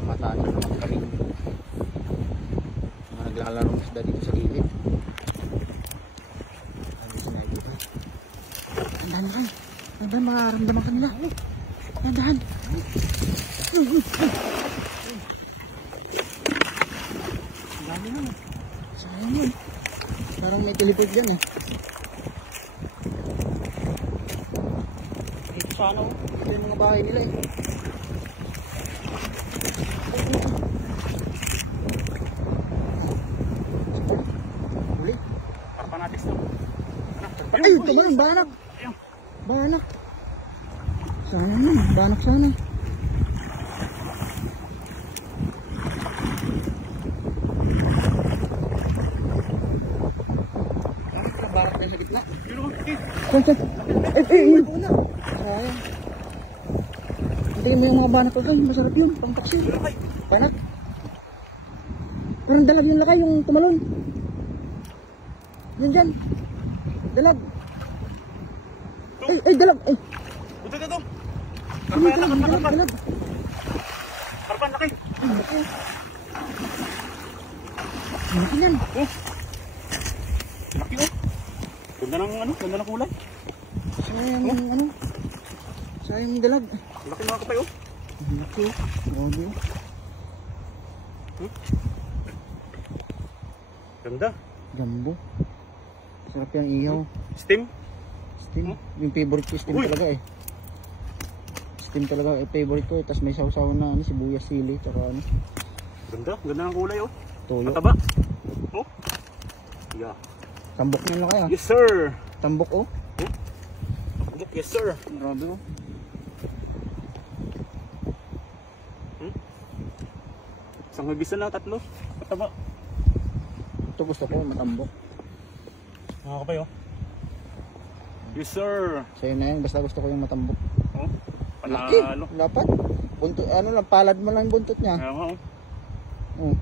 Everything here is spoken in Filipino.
Namataan na naman kami. Mga naglalarong isda dito sa gilid. Ano sinabi ba? Andahan. Andahan, makaramdaman ka nila. Andahan. Ang dami naman. Sayang yun. Parang may teleport dyan eh. Dito sana oh. Dito yung mga bahay nila eh. Huli. Parpa natin ito. Ay, tumalong, banak. Banak. Sana naman, banak sana. Barak na sa gitna. Sayang. Tingin mo yung mga banak ko kayo, masarap yun, pang paksiw. Banak. Parang dalag yung lakay, yung tumalon. Yan dyan. Dalag. Ay, dalag. Ay. Buto na ito. Dalag. Parpan, laki. Laki yan. Laki oh. Ganda ng kulay. Sayang yung sayang yung dalag. Laki mga kapay oh. Laki oh. Grabe oh. Ganda. Gambo. Sarap yung ihaw. Steam. Steam. Yung favorite ko steam talaga eh. Steam talaga eh, favorite ko eh. Tapos may sausaw na sibuyas, sili, tsaka Ganda ng kulay oh. toyo. Mataba. Oh. Yeah. Tambok nyo lang kaya. Yes sir. Tambok oh. Yes sir. Grabe oh. Isang hagisa na, tatlo. Mataba. Ito gusto ko matambok. Mga kapay oh. Yes sir. Sa'yo na yan, basta gusto ko yung matambok. Oh. Laki. Panalo. Dapat. Buntot, ano lang, palad mo lang yung buntot niya. Kaya nga oh. Oh.